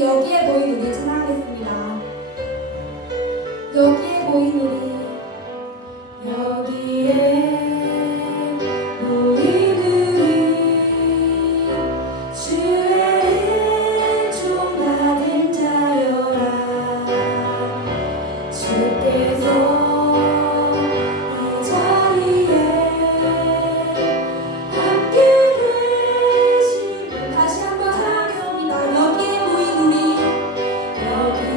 우리 여기에 모인 우리 찬양하겠습니다. 여기에 모인 우리 여기에 모인 우리 주의 은총 받은 자여라. 주께서 이 자리에 함께 계시는 다시 한번 찬양하겠습니다. 여기에 모인 우리 여기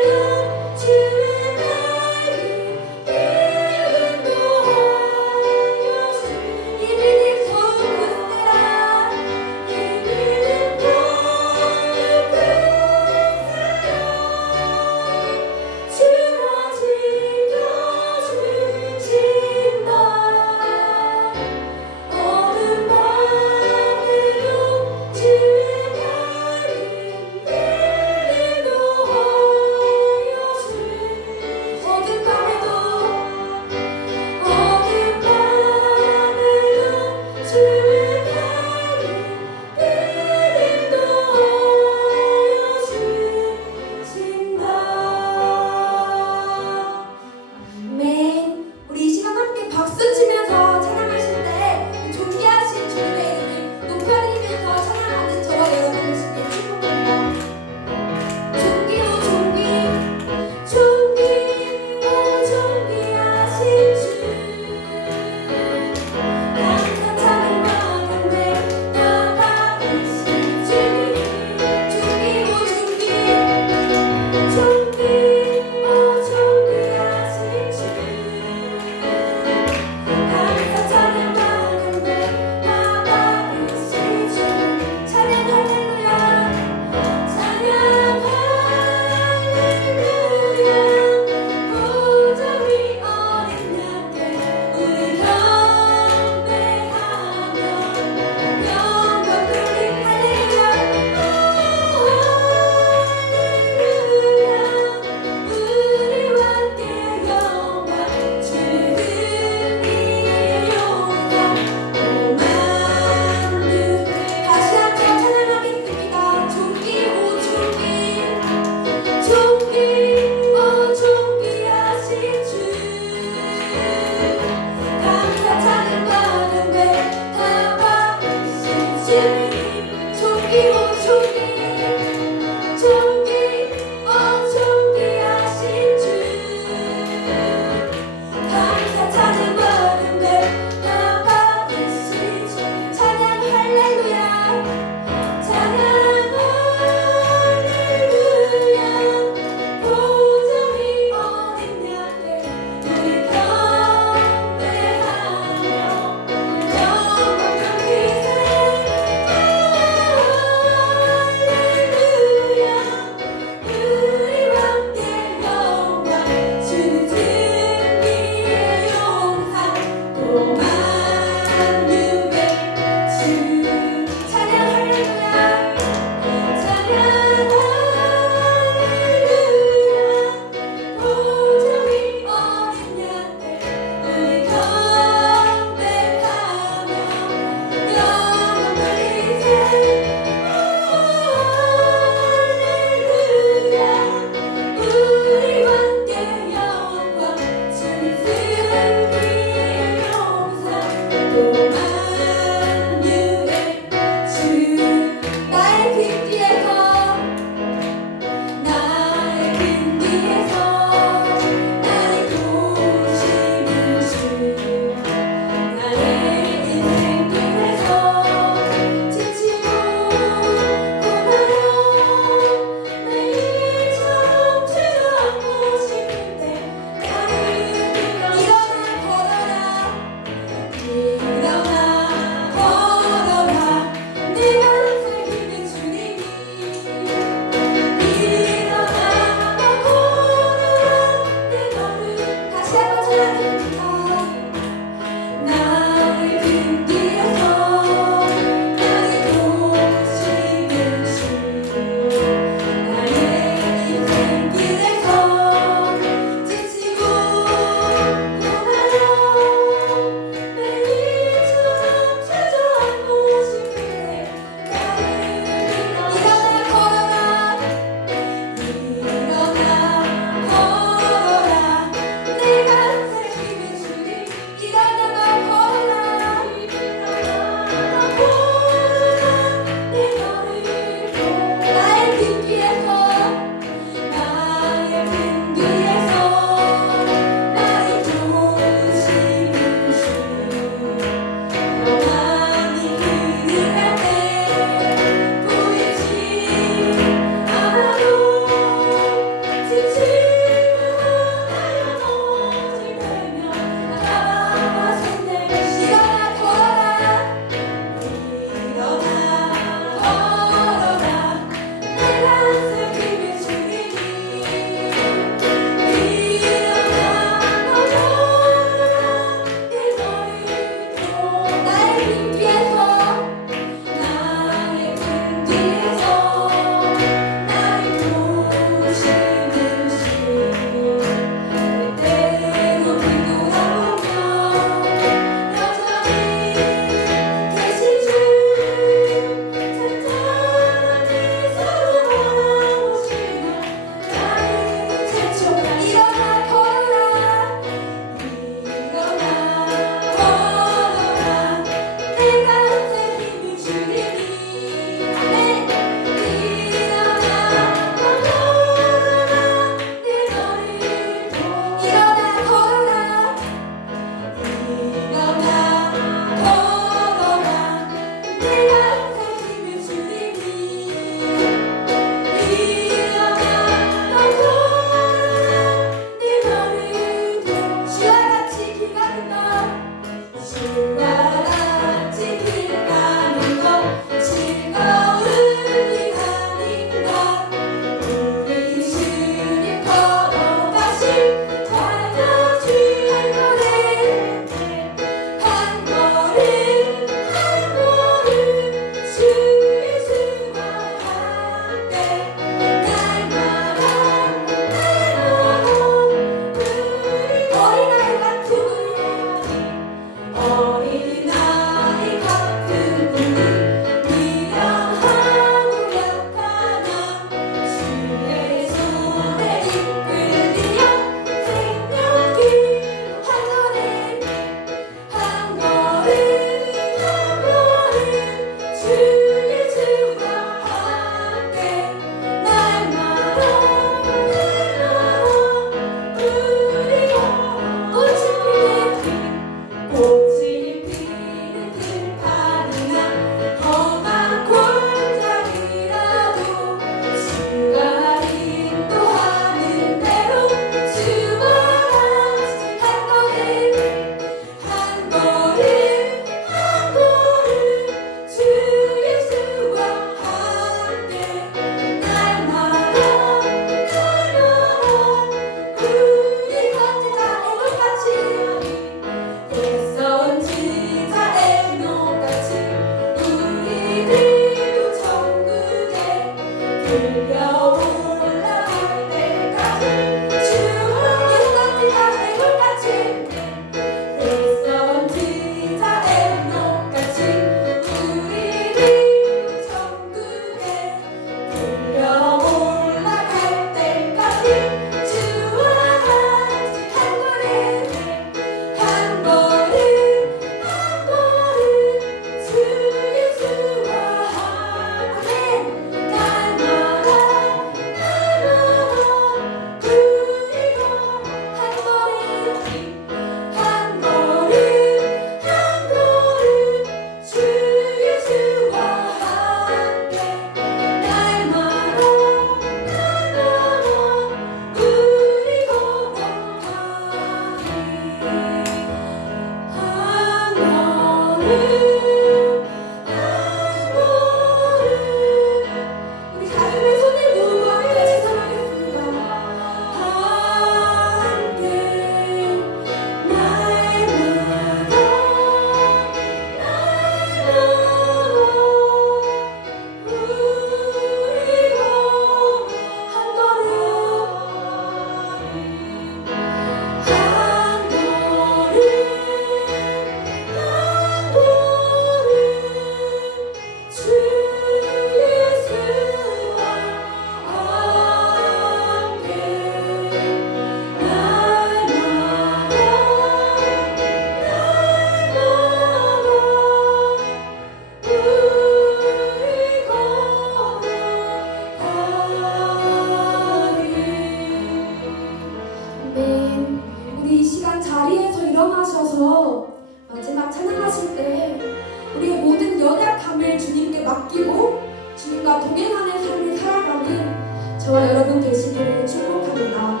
저와 여러분 되시기를 축복합니다.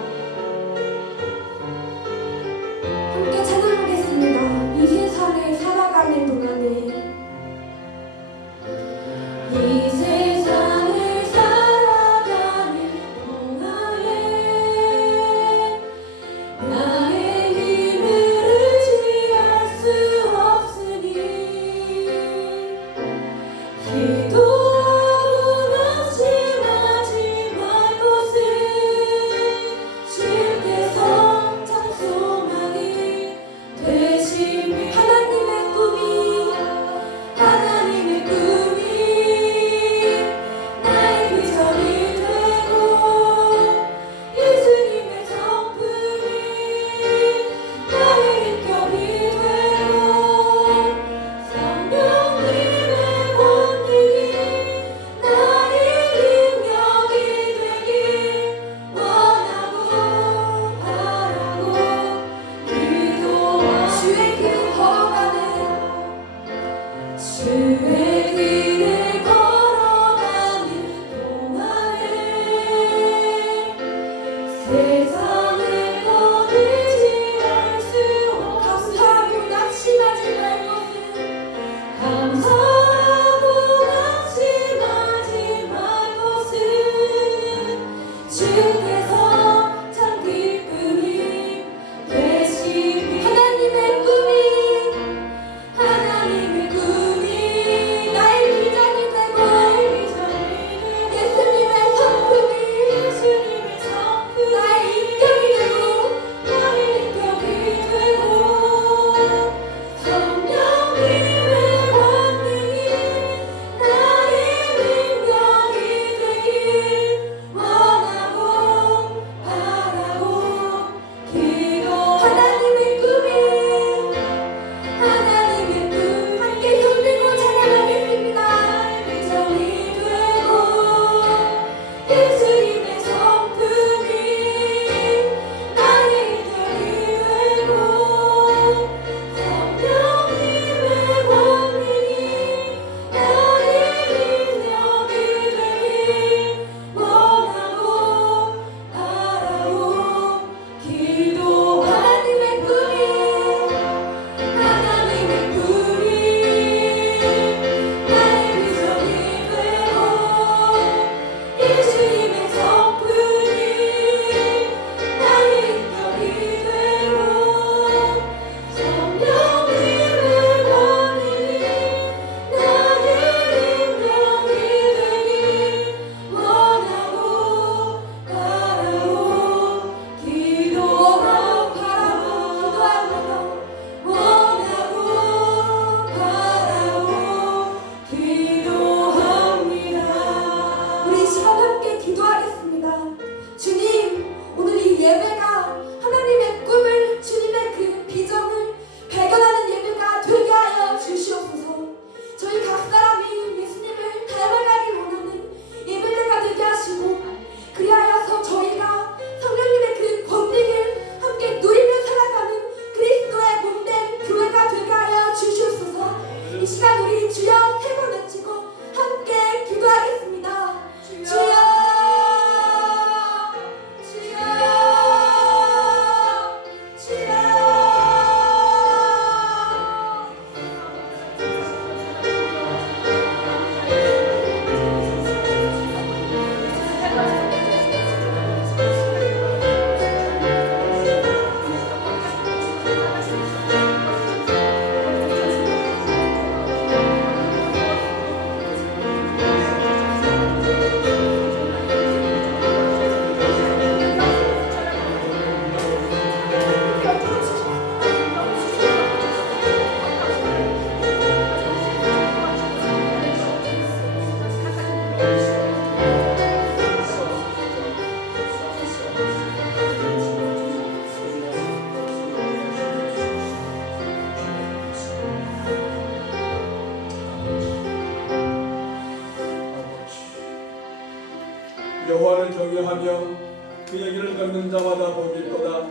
함께 찬양하겠습니다. 이 세상에 살아가는 동안에 이 세상을 살아가는 동안에 나의 힘을 의지할 수 없으니 기도하고 낙심하지 말 것을 주께서 참 소망이 되시니 하나님의 꿈이 나의 비전이 되고 예수님의 성품이 나의 인격이 되고 성령님의 권능이 나의 능력이 되길 원하고 바라고 기도하고 주의 길을 걸어가는 동안에 세상을 거두지 할 수 감사하고 낙심하지 말 것은 감사하고 낙심하지 말 것은 주께서 참 기쁨이 되시니 하나님의 꿈이 나의 비전이 되고 예수님의 성품이 나의 인격이 되고 성령님의 권능이 나의 능력이 되길 원하고 바라고 하나님의 꿈이 함께 손들고 찬양하겠습니다. 비전이 되고 예수님의 성품이 나의 인격이 되고 성령님의 권능이 나의 능력이 되길 원하고 바라고 하나님의 꿈이 나의 비전이 되고 예수님의 성품이 나의 인격이 되고 성령님의 권능이 나의 능력이 되길 원하고 바라고 기도합니다. 우리 시간 함께 기도하겠습니다. 주님, 오늘 이 예배가 하나님의 꿈을, 주님의 그 비전을 발견하는 예배가 되게 하여 주시옵소서. 저희 각 사람이 예수님을 닮아가길 원하는 예배가 되게 하시고 그리하여서 저희가 성령님의 그 권능을 함께 누리며 살아가는 그리스도의 몸된 교회가 되게 하여 주시옵소서. 이 시간 우리 주여 세 번 외치고 함께 기도하겠습니다. 주여, 주여, 주여. 여호와를 경외하며 그의 길을 걷는 자마다 복이 있도다.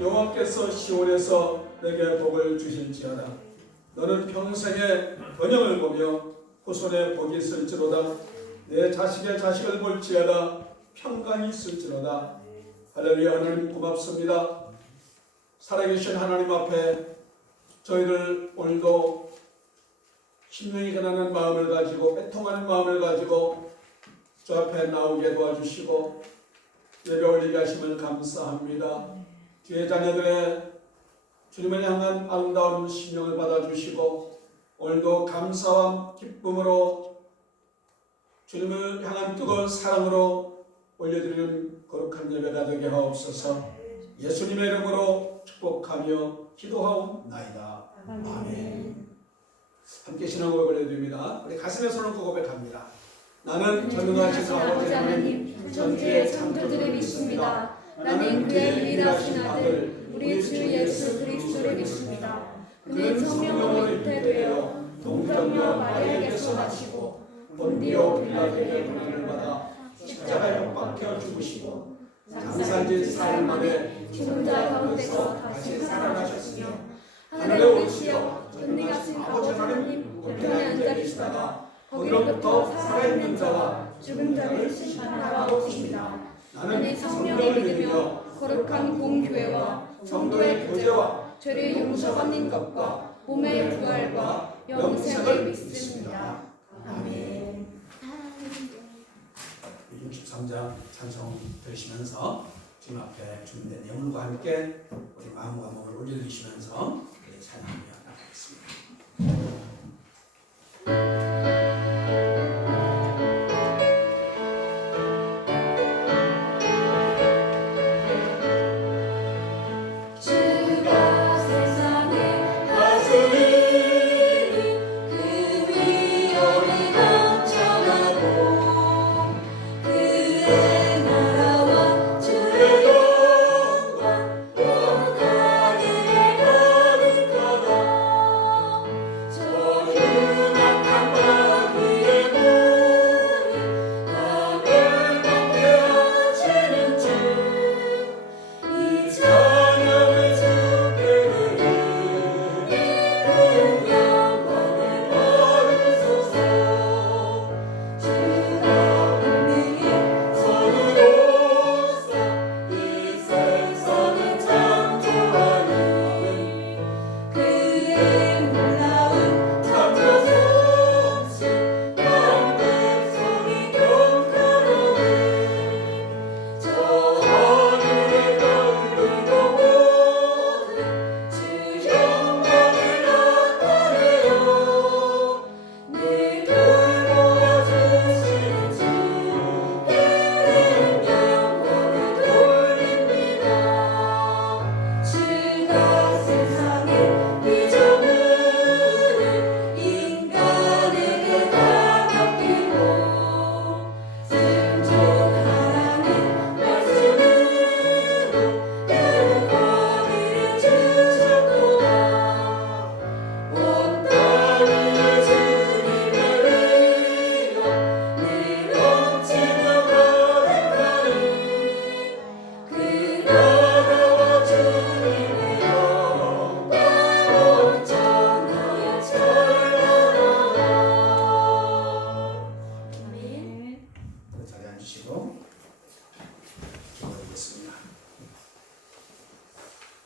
여호와께서 시온에서 내게 복을 주실지어다. 너는 평생에 번영을 보며 후손에 복이 있을지로다. 내 자식의 자식을 볼지어다. 평강이 있을지로다. 할렐루야. 하나님 고맙습니다. 살아계신 하나님 앞에 저희들 오늘도 심령이 가난한 마음을 가지고 애통하는 마음을 가지고 주 앞에 나오게 도와주시고 예배 올리게 하심을 감사합니다. 주의 자녀들의 주님을 향한 아름다운 심령을 받아주시고 오늘도 감사와 기쁨으로 주님을 향한 뜨거운 사랑으로 올려드리는 거룩한 예배가 되게 하옵소서. 예수님의 이름으로 축복하며 기도하옵나이다. 아멘. 함께 신앙 고백을 해드립니다. 우리 가슴에 손을 얹고 고백합니다. 나는 전능하신 아버지 하나님 전지의 창조주를 믿습니다. 나는 그의 유일하신 아들 우리 주 예수 그리스도를 믿습니다. 그는 성령으로 잉태되어 동정녀 마리아에게서 나시고 본디오 빌라도에게 고난을 받아 십자가에 못 박혀 죽으시고 장사진 사흘 만에 죽은 자 가운데서 다시 살아나셨으며 하늘에 오르시어 전능하신 아버지 하나님 우편에 앉아 계시다가 거기로부터 살아있는 자와 죽은 자를 심판하러 오십니다. 나는 성령을 믿으며 거룩한 공교회와 성도의 교제와 죄를 용서받는 것과 몸의 부활과 영생을 믿습니다. 아멘. 63장 찬송 들으시면서 주님 앞에 준비된 내용과 함께 우리 마음과 몸을 올려드리시면서 찬양하며 나가겠습니다.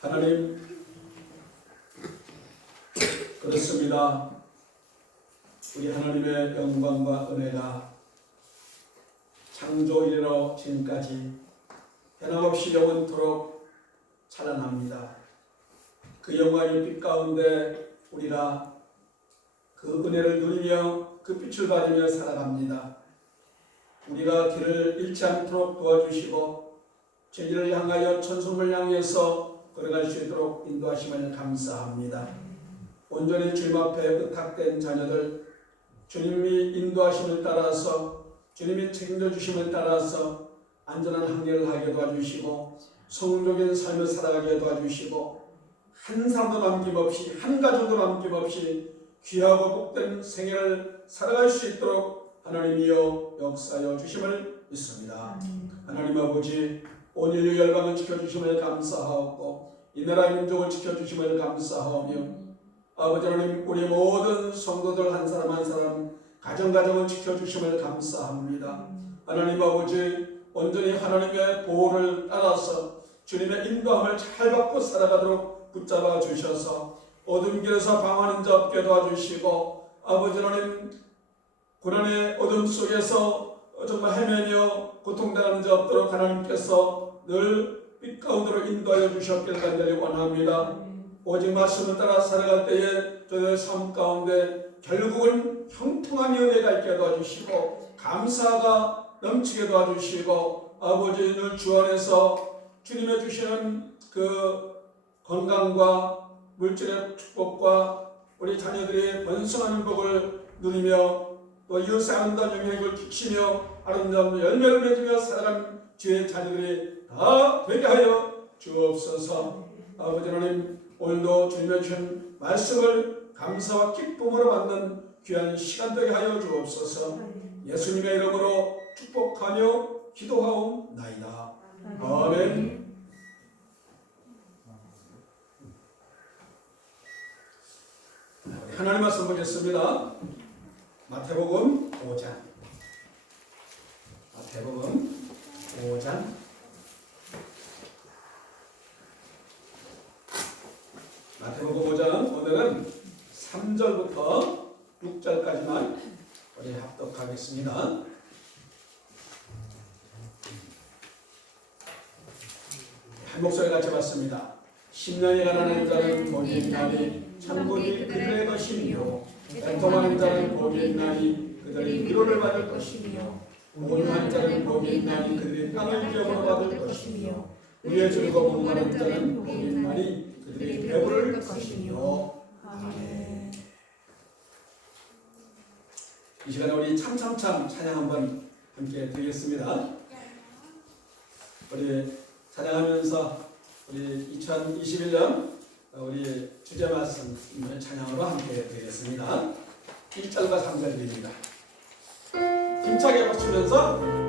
하나님, 그렇습니다. 우리 하나님의 영광과 은혜가 창조 이래로 지금까지 변함없이 영원토록 찬란합니다. 그 영광의 빛 가운데 우리가 그 은혜를 누리며 그 빛을 받으며 살아갑니다. 우리가 길을 잃지 않도록 도와주시고 죄인을 향하여 천성을 향해서 걸어갈 수 있도록 인도하심을 감사합니다. 온전히 주님 앞에 의탁된 자녀들, 주님이 인도하심을 따라서 주님이 책임져 주심을 따라서 안전한 항해를 하게 도와주시고 성공적인 삶을 살아가게 도와주시고 한 사람도 남김없이 한 가족도 남김없이 귀하고 복된 생애를 살아갈 수 있도록 하나님이여 역사하여 주심을 믿습니다. 하나님 아버지, 온 인류 열방을 지켜주심을 감사하옵고 이 나라 민족을 지켜주심을 감사하오며 아버지 하나님, 우리 모든 성도들 한 사람 한 사람 가정가정을 지켜주심을 감사합니다. 하나님 아버지, 온전히 하나님의 보호를 따라서 주님의 인도함을 잘 받고 살아가도록 붙잡아 주셔서 어둠 길에서 방황하는 자 없게 도와주시고 아버지 하나님 고난의 어둠 속에서 정말 헤매며 고통당하는 자 없도록 하나님께서 늘 빛 가운데로 인도하여 주셨기를 간절히 원합니다. 오직 말씀을 따라 살아갈 때에 저의 삶 가운데 결국은 형통한 은혜가 있게 도와주시고 감사가 넘치게 도와주시고 아버지 늘 주 안에서 주님의 주시는 그 건강과 물질의 축복과 우리 자녀들이 번성하는 복을 누리며 또 이웃의 아름다운 영향력을 끼치며 아름다운 열매를 맺으며 살아가는 주의 자녀들이 다 되게 하여 주옵소서. 아버지 하나님 오늘도 주님의 주신 말씀을 감사와 기쁨으로 받는 귀한 시간 되게 하여 주옵소서. 예수님의 이름으로 축복하며 기도하옵나이다. 아멘. 하나님 말씀 보겠습니다. 마태복음 5장. 마태복음 5장. 마태복음 5장 오늘은 3절부터 6절까지만 우리 합독하겠습니다. 한 목소리 같이 봤습니다. 10년이 가난한 자는 복이 있나니 천국이 그들의 것이며 애통하는 자는 복이 있나니 그들이 위로를 받을 것이며 온유한 자는 복이 있나니 그들이 땅을 기업으로 받을 것이며 의에 줄고 목마른 자는 복이 있나니 그들이 배부를 것이며. 아멘. 이 시간에 우리 참참참 찬양 한번 함께 드리겠습니다. 우리 찬양하면서 우리 2021년 우리 주제 말씀 찬양으로 함께 드리겠습니다. 1절과 3절 드립니다. 힘차게 박수면서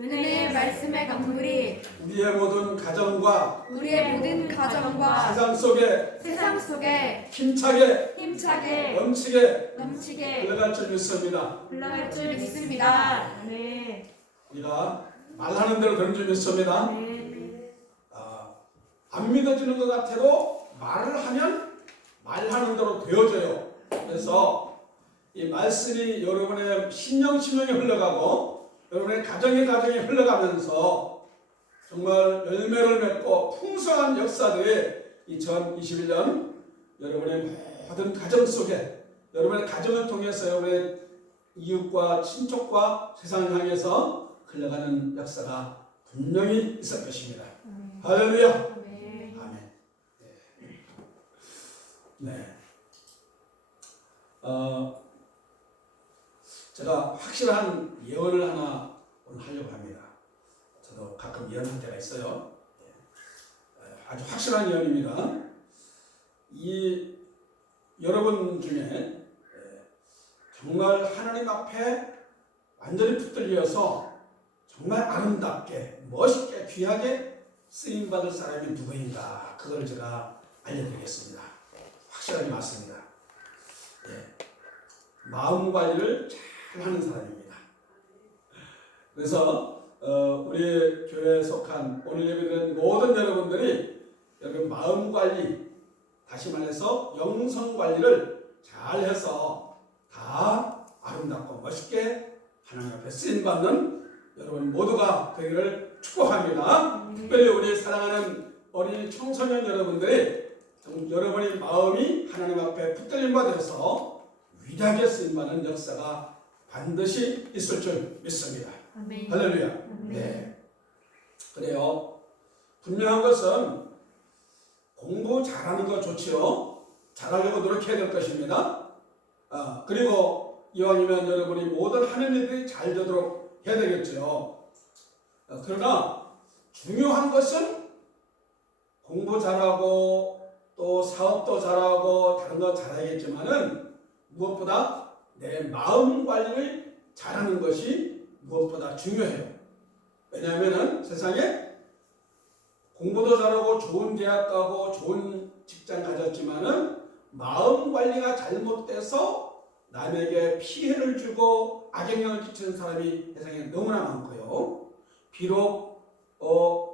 은혜의 말씀의 강물이 우리의 모든 가정과 세상 속에 힘차게 넘치게 흘러갈 줄 믿습니다. 네. 우리가 말하는 대로 되는 줄 믿습니다. 안 믿어지는 것 같아도 말을 하면 말하는 대로 되어져요. 그래서 이 말씀이 여러분의 심령에 흘러가고 여러분의 가정이 흘러가면서 정말 열매를 맺고 풍성한 역사들이 2021년 여러분의 모든 가정 속에 여러분의 가정을 통해서 여러분의 이웃과 친족과 세상을 향해서 흘러가는 역사가 분명히 있을 것입니다. 할렐루야. 아멘. 네. 제가 확실한 예언을 하나 오늘 하려고 합니다. 저도 가끔 예언할 때가 있어요. 아주 확실한 예언입니다. 이 여러분 중에 정말 하나님 앞에 완전히 붙들려서 정말 아름답게 멋있게 귀하게 쓰임받을 사람이 누구인가, 그걸 제가 알려드리겠습니다. 확실하게 맞습니다. 마음 관리를 잘 하는 사람입니다. 그래서 우리 교회에 속한 오늘 예배드리는 모든 여러분들이 여러분 마음 관리, 다시 말해서 영성 관리를 잘 해서 다 아름답고 멋있게 하나님 앞에 쓰임받는 여러분 모두가 되기를 축복합니다. 특별히 우리 사랑하는 어린이 청소년 여러분들이 여러분의 마음이 하나님 앞에 붙들림 받아서 위대하게 쓰임받는 역사가 반드시 있을 줄 믿습니다. 아멘. 할렐루야. 아멘. 네. 그래요. 분명한 것은 공부 잘하는 거 좋지요. 잘하려고 노력해야 될 것입니다. 그리고 이왕이면 여러분이 모든 하는 일들이 잘 되도록 해야 되겠죠. 그러나 중요한 것은 공부 잘하고 또 사업도 잘하고 다른 거 잘하겠지만은 무엇보다 내 마음 관리를 잘하는 것이 무엇보다 중요해요. 왜냐하면 세상에 공부도 잘하고 좋은 대학 가고 좋은 직장 가졌지만은 마음 관리가 잘못돼서 남에게 피해를 주고 악영향을 끼치는 사람이 세상에 너무나 많고요. 비록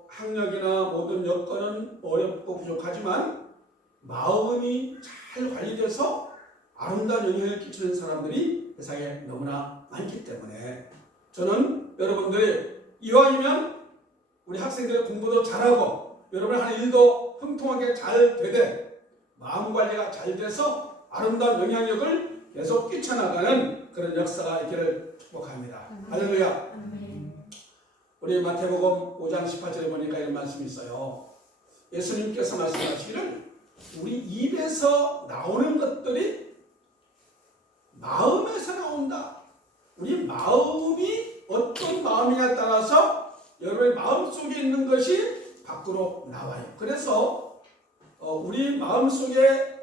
학력이나 모든 여건은 어렵고 부족하지만 마음이 잘 관리돼서 아름다운 영향을 끼치는 사람들이 세상에 너무나 많기 때문에 저는 여러분들이 이왕이면 우리 학생들의 공부도 잘하고 여러분 하는 일도 형통하게 잘 되되 마음 관리가 잘 돼서 아름다운 영향력을 계속 끼쳐나가는 그런 역사가 있기를 축복합니다. 할렐루야. 우리 마태복음 5장 18절에 보니까 이런 말씀이 있어요. 예수님께서 말씀하시기를 우리 입에서 나오는 것들이 마음에서 나온다. 우리 마음이 어떤 마음이냐에 따라서 여러분의 마음속에 있는 것이 밖으로 나와요. 그래서 우리 마음속에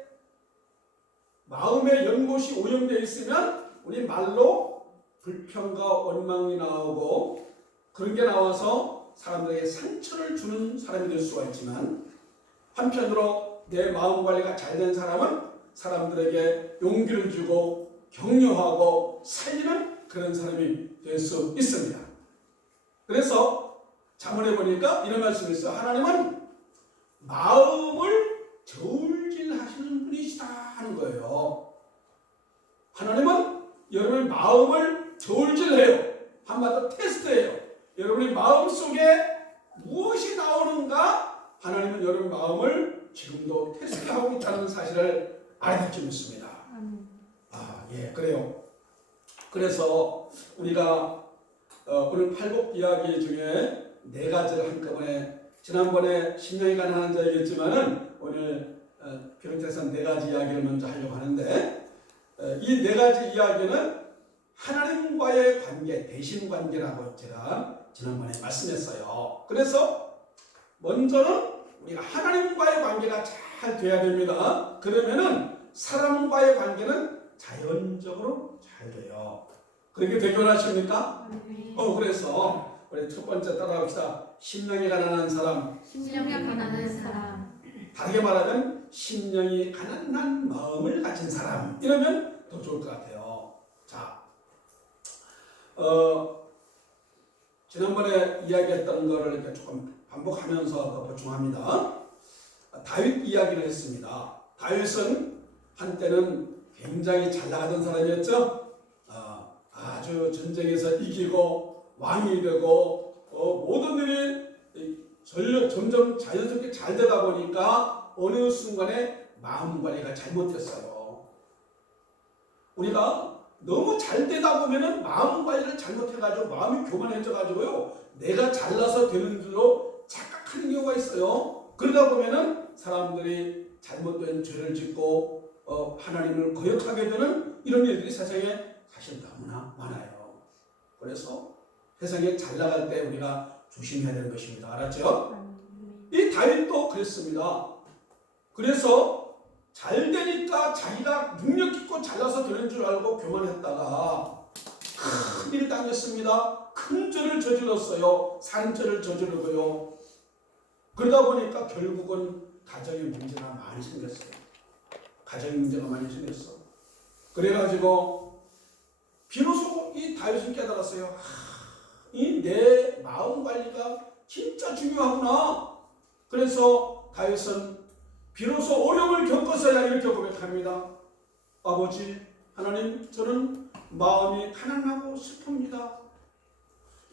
마음의 연못이 오염되어 있으면 우리 말로 불평과 원망이 나오고 그런 게 나와서 사람들에게 상처를 주는 사람이 될 수가 있지만 한편으로 내 마음 관리가 잘 된 사람은 사람들에게 용기를 주고 격려하고 살리는 그런 사람이 될 수 있습니다. 그래서 잠언에 보니까 이런 말씀이 있어요. 하나님은 마음을 저울질하시는 분이시다 하는 거예요. 하나님은 여러분의 마음을 저울질해요. 한마디로 테스트해요. 여러분의 마음속에 무엇이 나오는가 하나님은 여러분 마음을 지금도 테스트하고 있다는 사실을 알아야 될 줄 믿습니다. 그래요. 그래서 우리가 오늘 팔복 이야기 중에 4가지를 한꺼번에 지난번에 신령이 가난한 자 얘기했지만은 오늘 비롯해서 4가지 이야기를 먼저 하려고 하는데 이 4가지 이야기는 하나님과의 관계, 대신 관계라고 제가 지난번에 말씀했어요. 그래서 먼저는 우리가 하나님과의 관계가 잘 돼야 됩니다. 그러면은 사람과의 관계는 자연적으로 잘 돼요. 그렇게 되기 원하십니까? 그래서 우리 첫 번째 따라합시다. 심령이 가난한 사람. 심령이 가난한 사람. 다르게 말하면 심령이 가난한 마음을 가진 사람. 이러면 더 좋을 것 같아요. 자, 지난번에 이야기했던 거를 이렇게 조금 반복하면서 더 보충합니다. 다윗 이야기를 했습니다. 다윗은 한때는 굉장히 잘 나가던 사람이었죠. 아주 전쟁에서 이기고 왕이 되고 모든 일이 점점 자연스럽게 잘 되다 보니까 어느 순간에 마음 관리가 잘못됐어요. 우리가 너무 잘 되다 보면은 마음 관리를 잘못해가지고 마음이 교만해져가지고요, 내가 잘나서 되는 줄로 착각하는 경우가 있어요. 그러다 보면은 사람들이 잘못된 죄를 짓고 하나님을 거역하게 되는 이런 일들이 세상에 사실 너무나 많아요. 그래서 세상에 잘 나갈 때 우리가 조심해야 되는 것입니다. 알았죠? 이 다윗도 그랬습니다. 그래서 잘 되니까 자기가 능력 있고 잘나서 되는 줄 알고 교만했다가 큰일 당했습니다. 큰 죄를 저질렀어요. 산죄를 저지르고요. 그러다 보니까 결국은 가정의 문제가 많이 생겼어요. 가정의 문제가 많이 생겼어. 그래가지고 비로소 이 다윗은 깨달았어요. 이 내 마음 관리가 진짜 중요하구나. 그래서 다윗은 비로소 어려움을 겪어서야 이렇게 고백합니다. 아버지 하나님, 저는 마음이 가난하고 슬픕니다.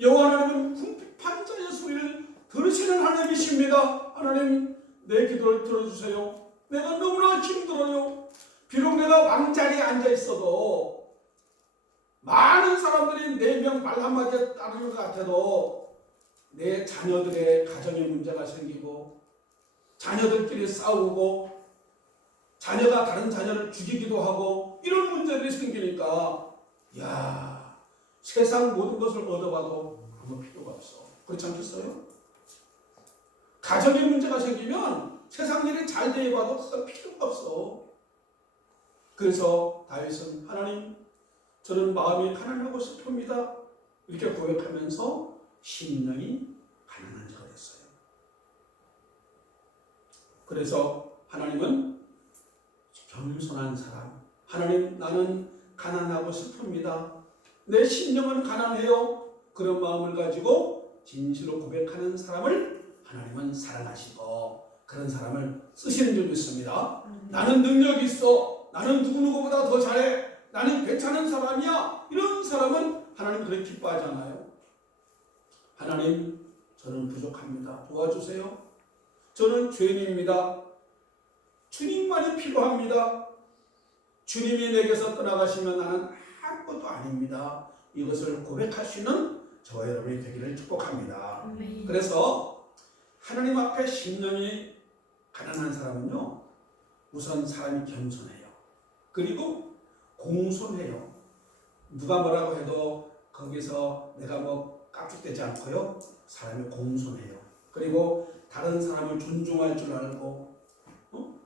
여호와 하나님은 궁핍한 자의 소리를 들으시는 하나님이십니다. 하나님, 내 기도를 들어주세요. 내가 너무나 힘들어요. 비록 내가 왕자리에 앉아 있어도 많은 사람들이 내 명 말 한마디에 따르는 것 같아도 내 자녀들의 가정에 문제가 생기고 자녀들끼리 싸우고 자녀가 다른 자녀를 죽이기도 하고 이런 문제들이 생기니까 야, 세상 모든 것을 얻어봐도 아무 필요가 없어. 그렇지 않겠어요? 가정에 문제가 생기면 세상 일이 잘 되어봐도 그거 필요가 없어. 그래서 다윗은 하나님, 저는 마음이 가난하고 슬픕니다. 이렇게 고백하면서 심령이 가난한 자가 됐어요. 그래서 하나님은 겸손한 사람, 하나님, 나는 가난하고 슬픕니다. 내 심령은 가난해요. 그런 마음을 가지고 진실로 고백하는 사람을 하나님은 사랑하시고 그런 사람을 쓰시는 줄 믿습니다. 나는 능력이 있어. 나는 누구누구보다 더 잘해. 나는 괜찮은 사람이야. 이런 사람은 하나님 그렇게 기뻐하잖아요. 하나님, 저는 부족합니다. 도와주세요. 저는 죄인입니다. 주님만이 필요합니다. 주님이 내게서 떠나가시면 나는 아무것도 아닙니다. 이것을 고백하시는 저와 여러분이 되기를 축복합니다. 그래서 하나님 앞에 심령이 가난한 사람은요, 우선 사람이 겸손해요. 그리고 공손해요. 누가 뭐라고 해도 거기서 내가 깝죽대지 않고요, 사람이 공손해요. 그리고 다른 사람을 존중할 줄 알고,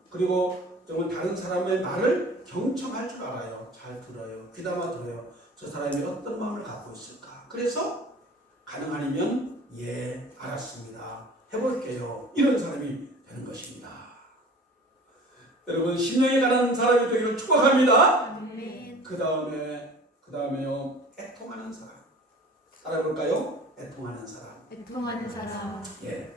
그리고 정말 다른 사람의 말을 경청할 줄 알아요. 잘 들어요. 귀담아 들어요. 저 사람이 어떤 마음을 갖고 있을까. 그래서 가능하면 예, 알았습니다. 해볼게요. 이런 사람이 되는 것입니다. 여러분, 심령이 가난한 사람이 되기를 축복합니다. 그 다음에요, 애통하는 사람. 알아볼까요? 애통하는 사람. 애통하는 사람. 예.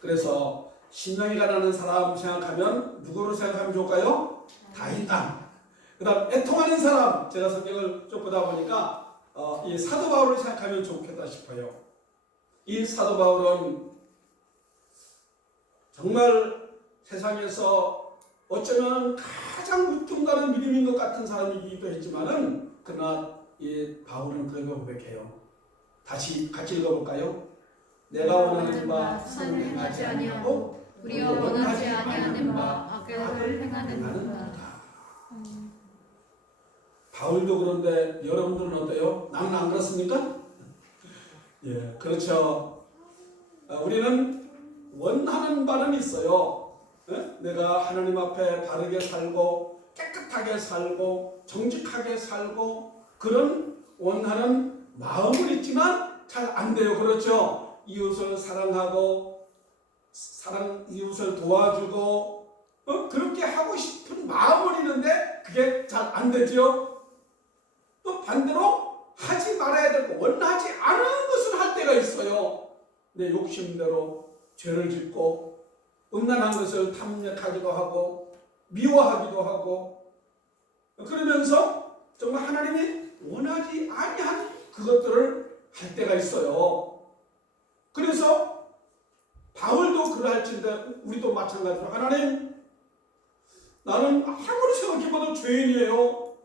그래서 심령이 가난한 사람 생각하면 누구로 생각하면 좋을까요? 다윗왕. 그 다음 애통하는 사람. 제가 성경을 쭉 보다 보니까 이 사도 바울을 생각하면 좋겠다 싶어요. 이 사도 바울은 정말 세상에서 어쩌면 가장 무뚱가는 믿음인 것 같은 사람이기도 했지만은 그러나 이 바울은 그런 걸 고백해요. 다시 같이 읽어볼까요? 내가 원하는 바 선을 행하지 아니하고 우리가 원하지 아니하는 바 악을 행하는도다. 바울도 그런데 여러분들은 어때요? 나는 안 그렇습니까? 예, 그렇죠. 우리는 원하는 바는 있어요. 내가 하나님 앞에 바르게 살고 깨끗하게 살고 정직하게 살고 그런 원하는 마음은 있지만 잘 안 돼요. 그렇죠? 이웃을 사랑하고 이웃을 도와주고 그렇게 하고 싶은 마음은 있는데 그게 잘 안 되죠. 또 반대로 하지 말아야 되고 원하지 않은 것을 할 때가 있어요. 내 욕심대로 죄를 짓고 음란한 것을 탐닉하기도 하고 미워하기도 하고 그러면서 정말 하나님이 원하지 아니한 그것들을 할 때가 있어요. 그래서 바울도 그러할진데 우리도 마찬가지로 하나님, 나는 아무리 생각해봐도 죄인이에요.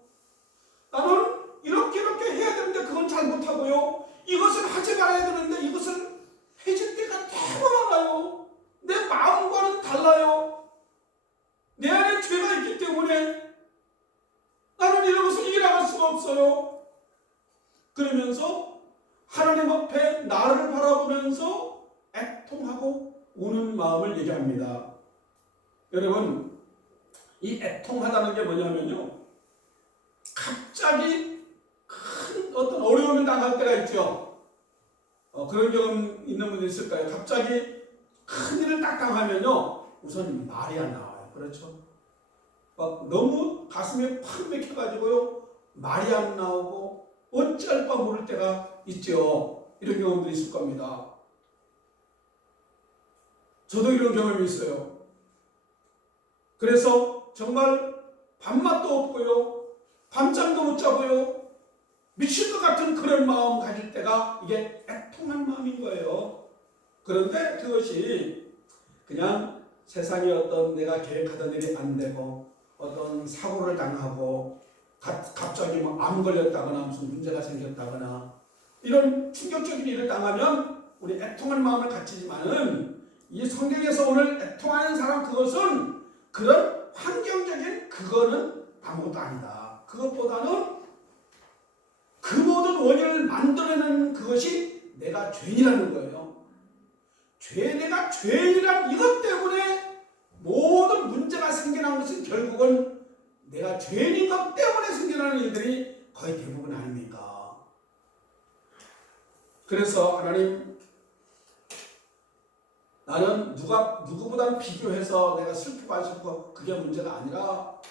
나는 이렇게 해야 되는데 그건 잘못하고요. 이것을 하지 말아야 되는데 이것을 해질 때가 너무 많아요. 내 마음과는 달라요. 내 안에 죄가 있기 때문에 나는 이런 것을 이겨나갈 수가 없어요. 그러면서 하나님 앞에 나를 바라보면서 애통하고 우는 마음을 얘기합니다. 여러분, 이 애통하다는 게 뭐냐면요, 갑자기 큰 어떤 어려움을 당할 때가 있죠. 그런 경험 있는 분들 있을까요? 갑자기 큰 일을 딱 당하면요, 우선 말이 안 나와요. 그렇죠? 막 너무 가슴에 팍 맥혀가지고요, 말이 안 나오고 어찌할 바 모를 때가 있죠. 이런 경험도 있을 겁니다. 저도 이런 경험이 있어요. 그래서 정말 밥맛도 없고요, 밤잠도 못 자고요, 미칠 것 같은 그런 마음 가질 때가 이게 애통한 마음인 거예요. 그런데 그것이 그냥 세상에 어떤 내가 계획하던 일이 안 되고 어떤 사고를 당하고 갑자기 뭐 암 걸렸다거나 무슨 문제가 생겼다거나 이런 충격적인 일을 당하면 우리 애통한 마음을 갖지만은, 이 성경에서 오늘 애통하는 사람, 그것은 그런 환경적인 그거는 아무것도 아니다. 그것보다는 그 모든 원인을 만들어내는 그것이 내가 죄인이라는 거예요. 내가 죄인이란 이것 때문에 모든 문제가 생겨난 것은 결국은 내가 죄인인 것 때문에 생겨나는 일들이 거의 대부분 아닙니까? 그래서 하나님, 나는 누구보다 비교해서 내가 슬프고 안 슬프고 그게 문제가 아니라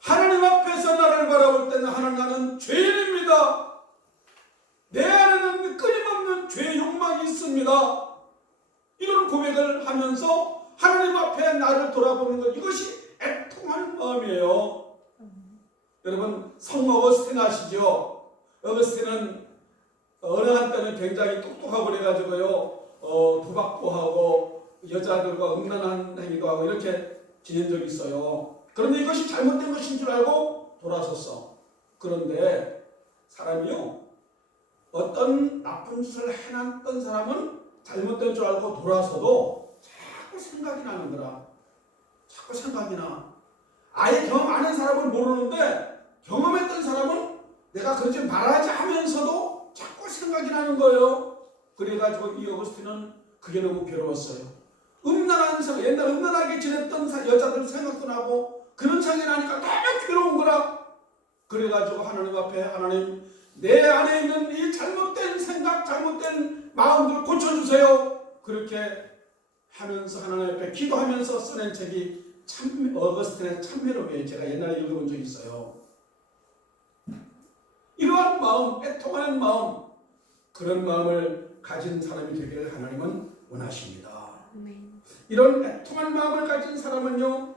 하나님 앞에서 나를 바라볼 때는 하나님, 나는 죄인입니다. 내 안에는 끊임없는 죄의 욕망이 있습니다. 이런 고백을 하면서 하나님 앞에 나를 돌아보는 것, 이것이 애통하는 마음이에요. 여러분, 성 어거스틴 아시죠? 어거스틴은 어느 한때는 굉장히 똑똑하고 그래가지고요, 도박도 하고 여자들과 음란한 행위도 하고 이렇게 지낸 적이 있어요. 그런데 이것이 잘못된 것인 줄 알고 돌아섰어. 그런데 사람이요, 어떤 나쁜 짓을 해놨던 사람은 잘못된 줄 알고 돌아서도 자꾸 생각이 나는 거라. 자꾸 생각이 나. 아예 경험 안 한 사람은 모르는데 경험했던 사람은 내가 그러지 말아야지 하면서도 자꾸 생각이 나는 거예요. 그래가지고 이 어거스틴은 그게 너무 괴로웠어요. 음란한 생각, 옛날 음란하게 지냈던 여자들 생각도 나고 그런 생각이 나니까 너무 괴로운 거라. 그래가지고 하나님 앞에, 하나님, 내 안에 있는 이 잘못된 생각, 잘못된 마음들 고쳐주세요. 그렇게 하면서 하나님 앞에 기도하면서 써낸 책이 어거스틴의 참회록이에요. 제가 옛날에 읽어본 적이 있어요. 이러한 마음, 애통하는 마음, 그런 마음을 가진 사람이 되기를 하나님은 원하십니다. 이런 애통한 마음을 가진 사람은요,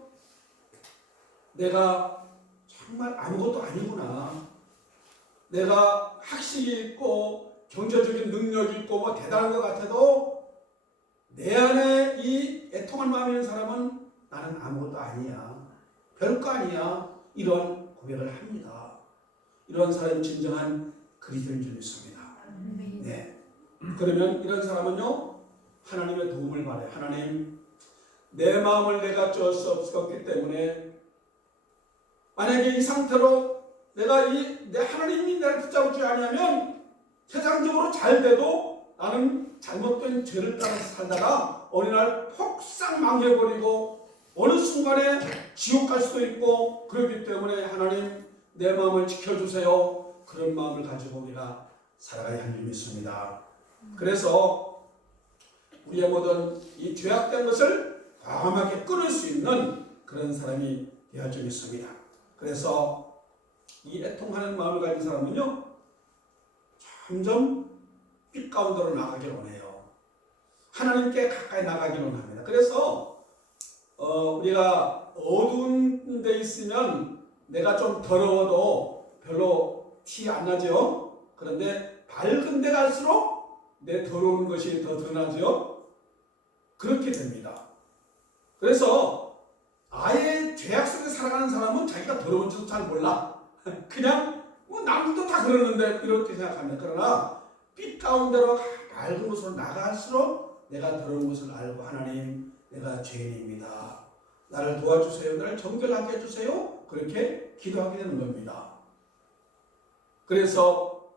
내가 정말 아무것도 아니구나, 내가 학식이 있고 경제적인 능력이 있고 뭐 대단한 것 같아도 내 안에 이 애통한 마음이 있는 사람은 나는 아무것도 아니야, 별거 아니야, 이런 고백을 합니다. 이런 사람이 진정한 그리스도인 줄 믿습니다. 네. 그러면 이런 사람은요, 하나님의 도움을 받아요. 하나님, 내 마음을 내가 어쩔 수 없었기 때문에, 만약에 이 상태로 내가 내 하나님이 나를 붙잡지 않으면 세상적으로 잘 돼도 나는 잘못된 죄를 따라서 살다가 어느 날 폭삭 망해버리고 어느 순간에 지옥 갈 수도 있고, 그렇기 때문에 하나님, 내 마음을 지켜주세요. 그런 마음을 가지고 우리가 살아가야 하는 줄 믿습니다. 그래서 우리의 모든 이 죄악된 것을 과감하게 끊을 수 있는 그런 사람이 되어야 줄 믿습니다. 그래서 이 애통하는 마음을 가진 사람은요, 점점 빛 가운데로 나가길 원해요. 하나님께 가까이 나가길 원합니다. 그래서 우리가 어두운 데 있으면 내가 좀 더러워도 별로 티 안 나죠. 그런데 밝은 데 갈수록 내 더러운 것이 더 드러나죠. 그렇게 됩니다. 그래서 아예 죄악 속에 살아가는 사람은 자기가 더러운 줄도 잘 몰라. 그냥 뭐 남들도 다 그러는데 이렇게 생각합니다. 그러나 빛 가운데로 밝은 곳으로 나갈수록 내가 더러운 것을 알고 하나님 내가 죄인입니다. 나를 도와주세요. 나를 정결하게 해주세요. 그렇게 기도하게 되는 겁니다. 그래서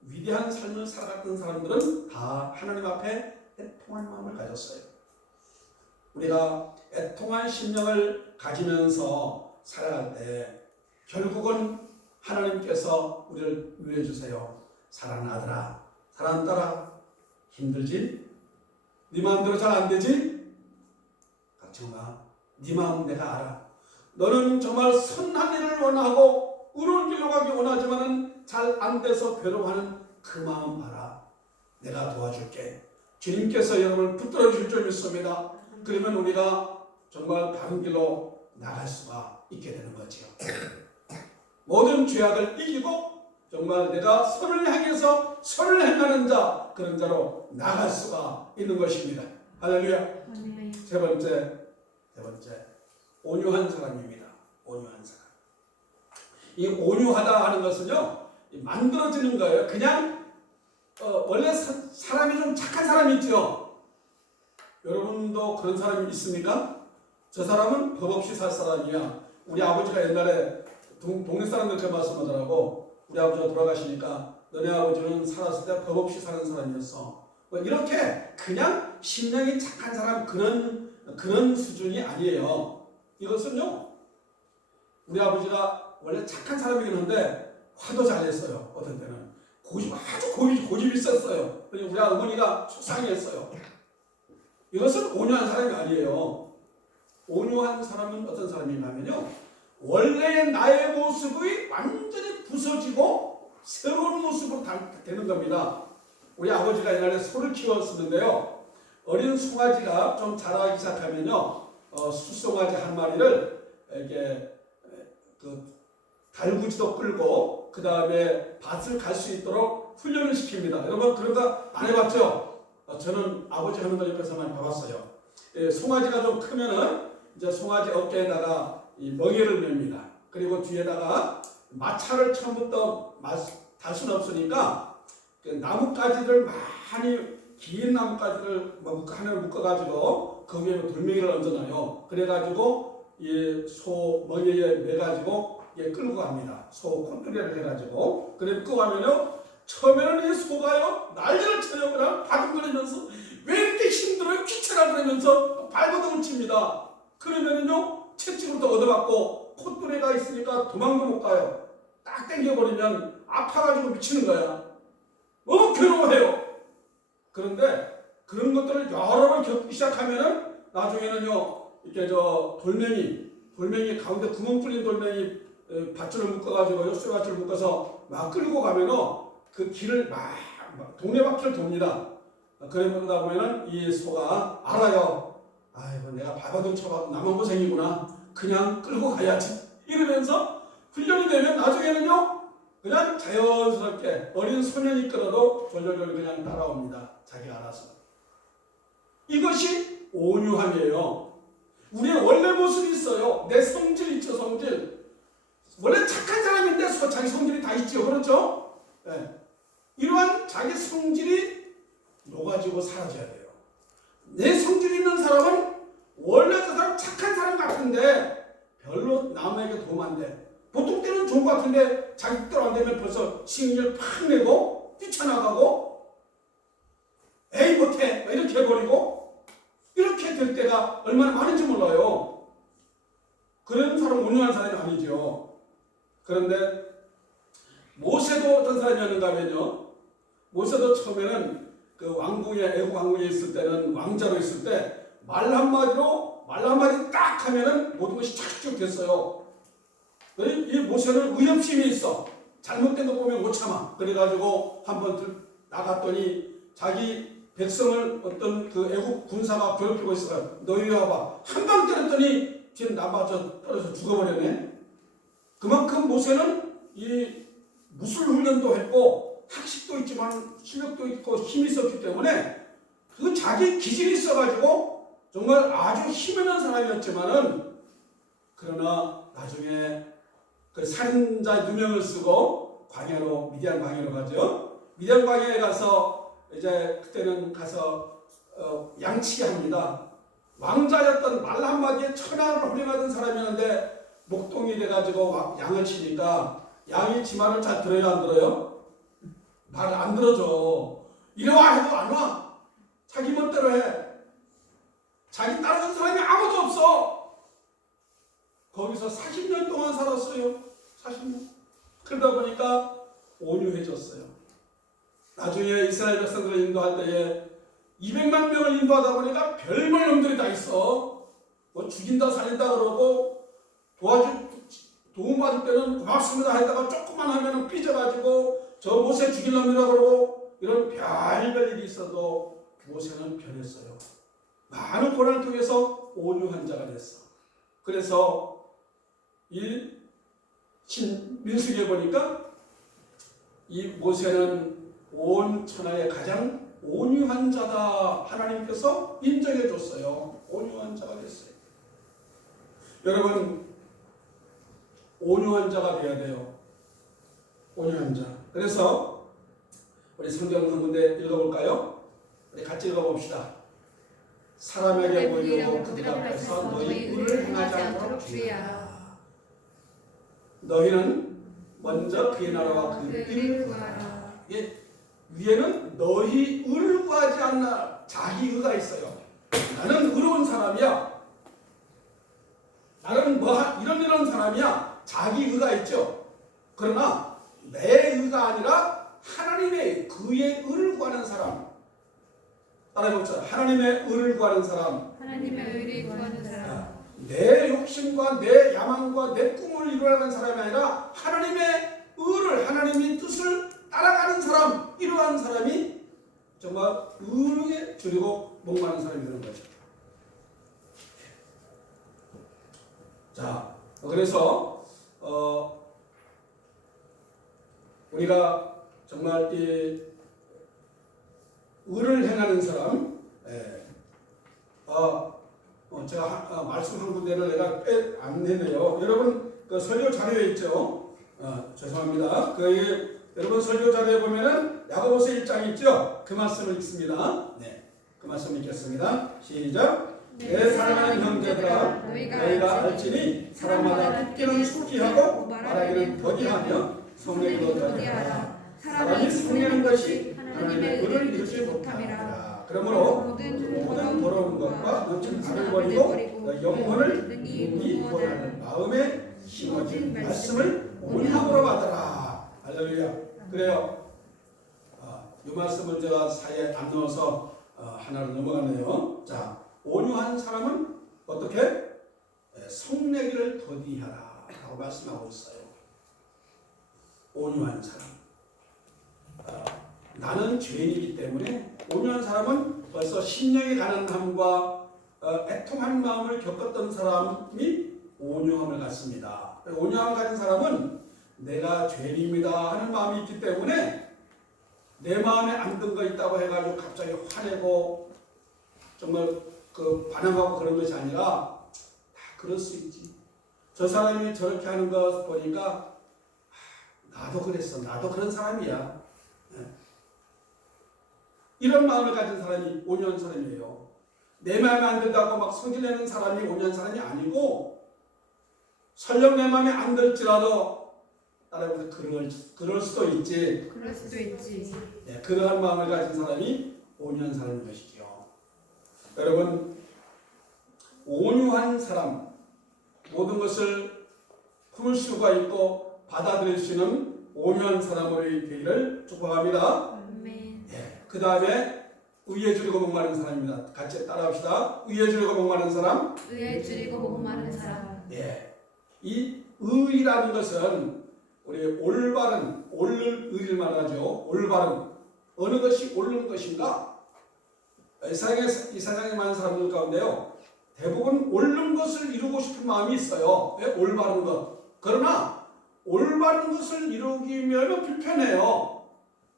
위대한 삶을 살아갔던 사람들은 다 하나님 앞에 애통한 마음을 가졌어요. 우리가 애통한 심령을 가지면서 살아갈 때 결국은 하나님께서 우리를 위로해 주세요. 사랑하는 아들아, 사랑하는 딸아, 힘들지? 네 마음대로 잘 안 되지? 걱정 마. 네 마음 내가 알아. 너는 정말 선한 일을 원하고 의로운 길로 가기 원하지만은 잘 안 돼서 괴로워하는 그 마음 알아. 내가 도와줄게. 주님께서 여러분을 붙들어 주실 줄 믿습니다. 그러면 우리가 정말 바른 길로 나갈 수가 있게 되는 거죠. 모든 죄악을 이기고 정말 내가 선을 향해서 선을 행하는 자, 그런 자로 나갈 수가 있는 것입니다. 할렐루야. 세 번째, 온유한 사람입니다. 온유한 사람. 이 온유하다 하는 것은요, 만들어지는 거예요. 그냥 원래 사람이 좀 착한 사람이 있죠. 여러분도 그런 사람이 있습니까? 저 사람은 법 없이 살 사람이야. 우리 아버지가 옛날에 동네 사람들 그 말씀하더라고. 우리 아버지가 돌아가시니까 너네 아버지는 살았을 때 법 없이 사는 사람이었어. 뭐 이렇게 그냥 심령이 착한 사람 그런 수준이 아니에요. 이것은요, 우리 아버지가 원래 착한 사람이긴 한데 화도 잘 냈어요. 어떤 때는 아주 고집이 있었어요. 우리 어머니가 속상해했어요. 이것은 온유한 사람이 아니에요. 온유한 사람은 어떤 사람이냐면요, 원래의 나의 모습이 완전히 부서지고 새로운 모습으로 되는 겁니다. 우리 아버지가 옛날에 소를 키웠었는데요, 어린 송아지가 좀 자라기 시작하면요, 숫송아지 한 마리를 이렇게 달구지도 끌고 그 다음에 밭을 갈 수 있도록 훈련을 시킵니다. 여러분 그런 거 안 해봤죠? 저는 아버지 하는 거 옆에서 많이 봐봤어요. 송아지가 좀 크면은 이제 송아지 어깨에다가 이 멍에를 맵니다. 그리고 뒤에다가 마차를 처음부터 달 수는 없으니까 그 나뭇가지를 많이 긴 나뭇가지를 하나 묶어가지고 그 위에 돌멩이를 얹어놔요. 그래가지고 이 소 멍에에 매가지고 끌고 갑니다. 소 콧뚜레를 해가지고. 그래 끌고 가면요, 처음에는 이 소가요 난리를 쳐요. 그냥 바둥거리면서 왜 이렇게 힘들어요? 귀찮아 그러면서 발버둥을 칩니다. 그러면은요 채찍부터 얻어맞고 콧뚜레가 있으니까 도망도 못 가요. 딱 당겨버리면 아파가지고 미치는 거야. 괴로워해요. 그런데 그런 것들을 여러 번 겪기 시작하면은 나중에는요, 이렇게 돌멩이 가운데 구멍 뚫린 돌멩이 밧줄을 묶어가지고 쇠밧줄을 묶어서 막 끌고 가면은 그 길을 막 동네 바퀴를 돕니다. 그러다 보면은 이 소가 알아요. 아이고 내가 발버둥 쳐갖고 나만 고생이구나. 그냥 끌고 가야지. 이러면서 훈련이 되면 나중에는요, 그냥 자연스럽게 어린 소년이 끌어도 졸졸졸 그냥 따라옵니다. 자기가 알아서. 이것이 온유함이에요. 우리의 원래 모습이 있어요. 내 성질 있죠, 성질. 원래 착한 사람인데 자기 성질이 다 있죠, 그렇죠? 네. 이러한 자기 성질이 녹아지고 사라져야 돼요. 내 성질이 있는 사람은 원래 저 사람 착한 사람 같은데 별로 남에게 도움 안 돼. 보통 때는 좋은 것 같은데 자기 뜻대로 안 되면 벌써 시행률 팍 내고 뛰쳐나가고 에이 못해 이렇게 해버리고 이렇게 될 때가 얼마나 많은지 몰라요. 그런 사람 온유한 사람이 아니죠. 그런데 모세도 어떤 사람이었는가 하면요, 모세도 처음에는 그 애국 왕궁에 있을 때는 왕자로 있을 때 말 한마디 딱 하면은 모든 것이 착착 됐어요. 이 모세는 의협심이 있어. 잘못된 거 보면 못 참아. 그래가지고 한번 나갔더니 자기 백성을 어떤 그 애국 군사가 괴롭히고 있어요. 너희 와봐. 한 방 때렸더니 지금 나빠져 떨어져 죽어버렸네. 그만큼 모세는 이 무술 훈련도 했고 학식 지식도 있지만 실력도 있고 힘이 있었기 때문에 그 자기 기질이 있어가지고 정말 아주 힘 있는 사람이었지만은 그러나 나중에 그 살인자 누명을 쓰고 광야로 미디안 광야로 가죠. 미디안 광야에 가서 이제 그때는 가서 양치게 합니다. 왕자였던 말 한마디에 천하를 호령하던 사람이었는데 목동이 돼가지고 양을 치니까 양이 지 말을 잘 들어요 안 들어요? 말 안 들어줘. 이리 와 해도 안 와. 자기 멋대로 해. 자기 따라준 사람이 아무도 없어. 거기서 40년 동안 살았어요. 40년. 그러다 보니까 온유해졌어요. 나중에 이스라엘 백성들을 인도할 때에 200만 명을 인도하다 보니까 별별 놈들이 다 있어. 뭐 죽인다 살린다 그러고 도움받을 때는 고맙습니다 하다가 조금만 하면은 삐져가지고 저 모세 죽일 놈이라 그러고 이런 별별 일이 있어도 모세는 변했어요. 많은 고난을 통해서 온유한 자가 됐어. 그래서 이 민수기에 보니까 이 모세는 온 천하의 가장 온유한 자다 하나님께서 인정해 줬어요. 온유한 자가 됐어요. 여러분 온유한 자가 돼야 돼요. 온유한 자. 그래서 우리 성경 한 군데 읽어볼까요? 우리 같이 읽어봅시다. 사람에게 보이고 그들 앞에서 너희 의를 행하지 않도록 주의하라. 너희는 먼저 그의 나라와 그 의를 구하라. 위에는 너희 의를 구하지 않나. 자기 의가 있어요. 나는 의로운 사람이야. 나는 이런 사람이야. 자기 의가 있죠. 그러나 내 의가 아니라 하나님의 그의 의를 구하는 사람. 따라해봅시다. 하나님의 의를 구하는 사람. 하나님의 의를 구하는 사람. 내 욕심과 내 야망과 내 꿈을 이루려는 사람이 아니라 하나님의 의를, 하나님의 뜻을 따라가는 사람, 이러한 사람이 정말 의를 줄이고 목마른 사람이 되는 거죠. 자, 그래서 우리가 정말 이 의를 행하는 사람, 제가 말씀 한 군데를 내가 안 했네요. 여러분 그 설교 자료에 있죠. 죄송합니다. 여러분 설교 자료에 보면은 야고보서 1장 있죠. 그 말씀을 읽습니다. 네, 그 말씀 읽겠습니다. 시작. 내 사랑하는 형제들아, 너희가 알지니 사람마다 듣기는 숙지하고 말하기는 더디하며 성령도 더디하라. 사람이 성령인 것이 하나님의 의를 이루지 못함이라. 그러므로 모든 더러운 것과 넘친 악을 버리고 영혼을 능히 구원하는 마음에 심어진 말씀을 온유함으로 받아라. 할렐루야. 그래요. 이 말씀을 제가 사이에 안 넣어서 하나로 넘어가네요. 자, 온유한 사람은 어떻게? 성내기를 더디하라 라고 말씀하고 있어요. 온유한 사람. 나는 죄인이기 때문에 온유한 사람은 벌써 심령의 가난함과 애통한 마음을 겪었던 사람이 온유함을 갖습니다. 온유함을 가진 사람은 내가 죄인입니다 하는 마음이 있기 때문에 내 마음에 안 든 거 있다고 해가지고 갑자기 화내고 정말 그 반항하고 그런 것이 아니라 다 그럴 수 있지. 저 사람이 저렇게 하는 거 보니까 나도 그랬어. 나도 그런 사람이야. 이런 마음을 가진 사람이 온유한 사람이에요. 내 마음에 안 든다고 막 성질내는 사람이 온유한 사람이 아니고 설령 내 마음에 안 들지라도 따라해서 그럴 수도 있지. 그럴 수도 있지. 네, 그러한 마음을 가진 사람이 온유한 사람인 것이죠. 여러분, 온유한 사람, 모든 것을 품을 수가 있고 받아들일 수 있는 온유한 사람으로의 되기를 축복합니다. 아멘. 네, 그 다음에 의에 줄이고 목마른 사람입니다. 같이 따라합시다. 의에 줄이고 목마른 사람. 의에 줄이고 목마른 사람. 네, 이 의라는 것은 우리 올바른, 옳을 의를 말하죠. 올바른. 어느 것이 옳은 것인가? 이 세상에 많은 사람들 가운데요, 대부분 옳은 것을 이루고 싶은 마음이 있어요. 왜? 올바른 것. 그러나 올바른 것을 이루기면 불편해요.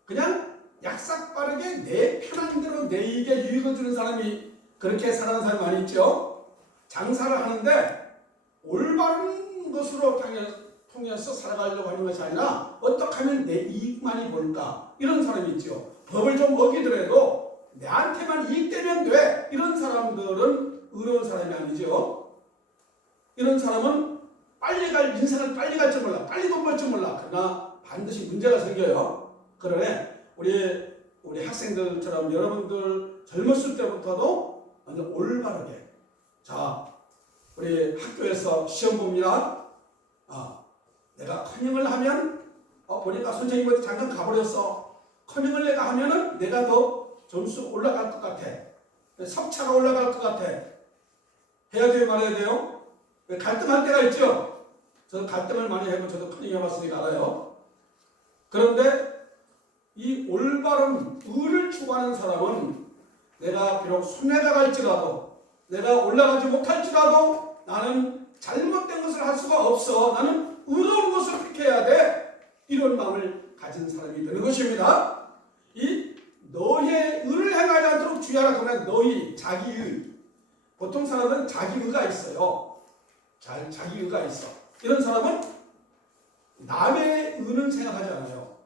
그냥 약삭 빠르게 내 편한 대로 내 입에 유익을 주는 사람이 그렇게 살아가는 사람이 많이 있죠. 장사를 하는데 올바른 것으로 통해서 살아가려고 하는 것이 아니라 어떻게 하면 내 이익만이 볼까, 이런 사람이 있죠. 법을 좀 어기더라도 내한테만 이익되면 돼, 이런 사람들은 의로운 사람이 아니죠. 이런 사람은 인생을 빨리 갈 줄 몰라, 빨리 돈 벌 줄 몰라. 그러나 반드시 문제가 생겨요. 그러네 우리 학생들처럼 여러분들 젊었을 때부터도 완전 올바르게, 자, 우리 학교에서 시험 봅니다. 내가 커닝을 하면 보니까 선생님한테 잠깐 가버렸어. 커닝을 내가 하면은 내가 더 점수 올라갈 것 같아. 석차가 올라갈 것 같아. 해야 돼요, 말해야 돼요? 갈등할 때가 있죠. 저도 갈등을 많이 해보고 저도 커닝 해봤으니까 알아요. 그런데 이 올바른 의를 추구하는 사람은 내가 비록 손해가 갈지라도, 내가 올라가지 못할지라도 나는 잘못된 것을 할 수가 없어. 나는 의로운 것을 택해야 돼. 이런 마음을 가진 사람이 되는 것입니다. 이 너의 의를 행하지 않도록 주의하라. 그러면 너희, 자기의. 보통 사람은 자기의가 있어요. 자기의가 있어. 이런 사람은 남의 의는 생각하지 않아요.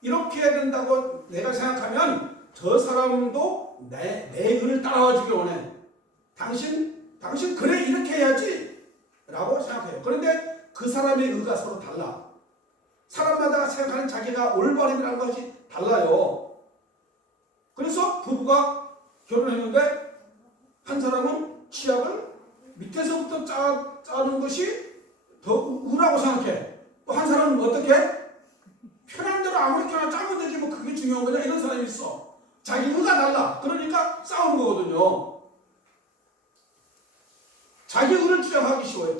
이렇게 해야 된다고 내가 생각하면 저 사람도 내 의를 따라와 주길 원해. 당신 그래, 이렇게 해야지 라고 생각해요. 그런데 그 사람의 의가 서로 달라. 사람마다 생각하는 자기가 올바름이라는 것이 달라요. 그래서 부부가 결혼했는데 한 사람은 치약을 밑에서부터 짜는 것이 더 우라고 생각해. 또 한 사람은 어떻게? 편한 대로 아무렇게나 짜면 되지 뭐 그게 중요한 거냐, 이런 사람이 있어. 자기 의가 달라. 그러니까 싸우는 거거든요. 자기 의를 주장하기 쉬워요.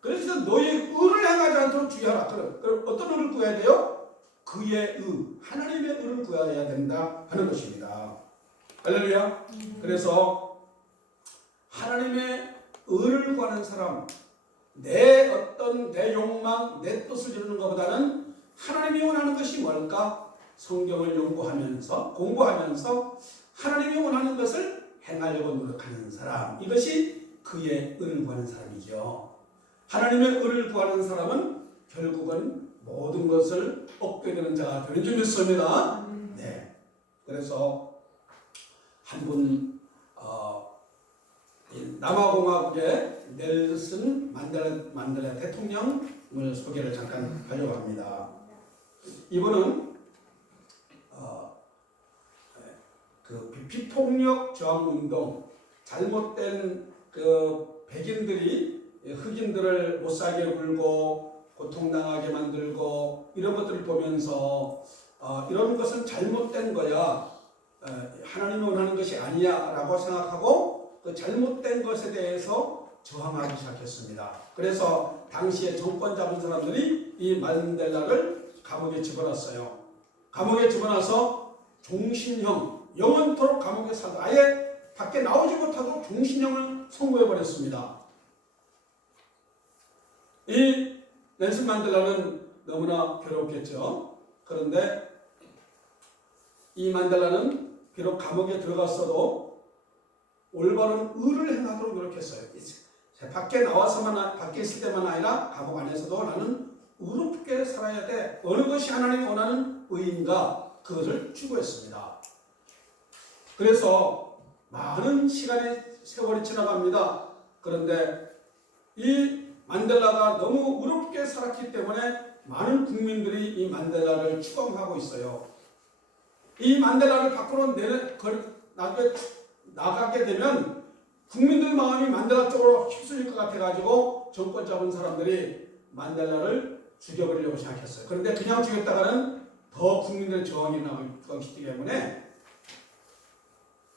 그래서 너의 의를 행하지 않도록 주의하라. 그럼 어떤 의를 구해야 돼요? 그의 의, 하나님의 의를 구해야 된다 하는 것입니다. 할렐루야. 그래서 하나님의 의를 구하는 사람, 내 욕망, 내 뜻을 이루는 것보다는 하나님이 원하는 것이 뭘까? 성경을 공부하면서 하나님이 원하는 것을 행하려고 노력하는 사람, 이것이 그의 의를 구하는 사람이죠. 하나님의 의를 구하는 사람은 결국은 모든 것을 얻게 되는 자가 되는 줄 믿습니다. 네. 그래서 한 분 남아공화국의 넬슨 만델라 대통령을 소개를 잠깐 하려고 합니다. 이분은 그 비폭력 저항 운동, 잘못된 그 백인들이 흑인들을 못 살게 굴고 고통당하게 만들고 이런 것들을 보면서 이런 것은 잘못된 거야, 하나님이 원하는 것이 아니야 라고 생각하고 그 잘못된 것에 대해서 저항하기 시작했습니다. 그래서 당시에 정권 잡은 사람들이 이 만델라를 감옥에 집어넣었어요. 감옥에 집어넣어서 종신형, 영원토록 감옥에 살고 아예 밖에 나오지 못하도록 종신형을 선고해버렸습니다. 이 넬슨 만델라는 너무나 괴롭겠죠. 그런데 이 만델라는 비록 감옥에 들어갔어도 올바른 의를 행하도록 노력했어요. 밖에 있을 때만 아니라 감옥 안에서도 나는 의롭게 살아야 돼. 어느 것이 하나님이 원하는 의인가, 그것을 추구했습니다. 그래서 많은 세월이 지나갑니다. 그런데 이 만델라가 너무 의롭게 살았기 때문에 많은 국민들이 이 만델라를 추앙하고 있어요. 이 만델라를 밖으로 나가게 되면 국민들 마음이 만델라 쪽으로 휩쓸릴 것 같아가지고 정권 잡은 사람들이 만델라를 죽여버리려고 생각했어요. 그런데 그냥 죽였다가는 더 국민들의 저항이 나올 것이기 때문에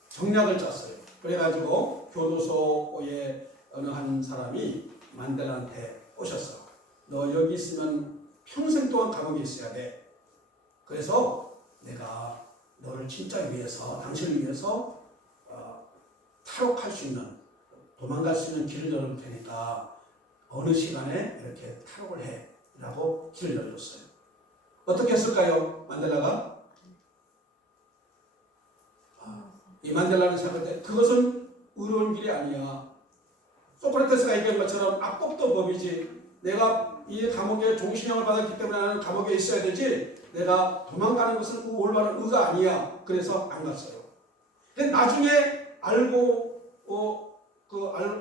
정략을 짰어요. 그래가지고 교도소에 어느 한 사람이 만델라한테 오셨어. 너 여기 있으면 평생 동안 감옥에 있어야 돼. 그래서 내가 너를 진짜 위해서, 당신을 위해서 탈옥할 수 있는, 도망갈 수 있는 길을 열어줄 테니까 어느 시간에 이렇게 탈옥을 해 라고 길을 열어줬어요. 어떻게 했을까요? 만델라가 이 만델라는 생각할 때 그것은 의로운 길이 아니야. 소크라테스가 얘기한 것처럼 악법도 법이지. 내가 이 감옥에 종신형을 받았기 때문에 나는 감옥에 있어야 되지. 내가 도망가는 것은 올바른 의가 아니야. 그래서 안 갔어요. 근데 나중에 알고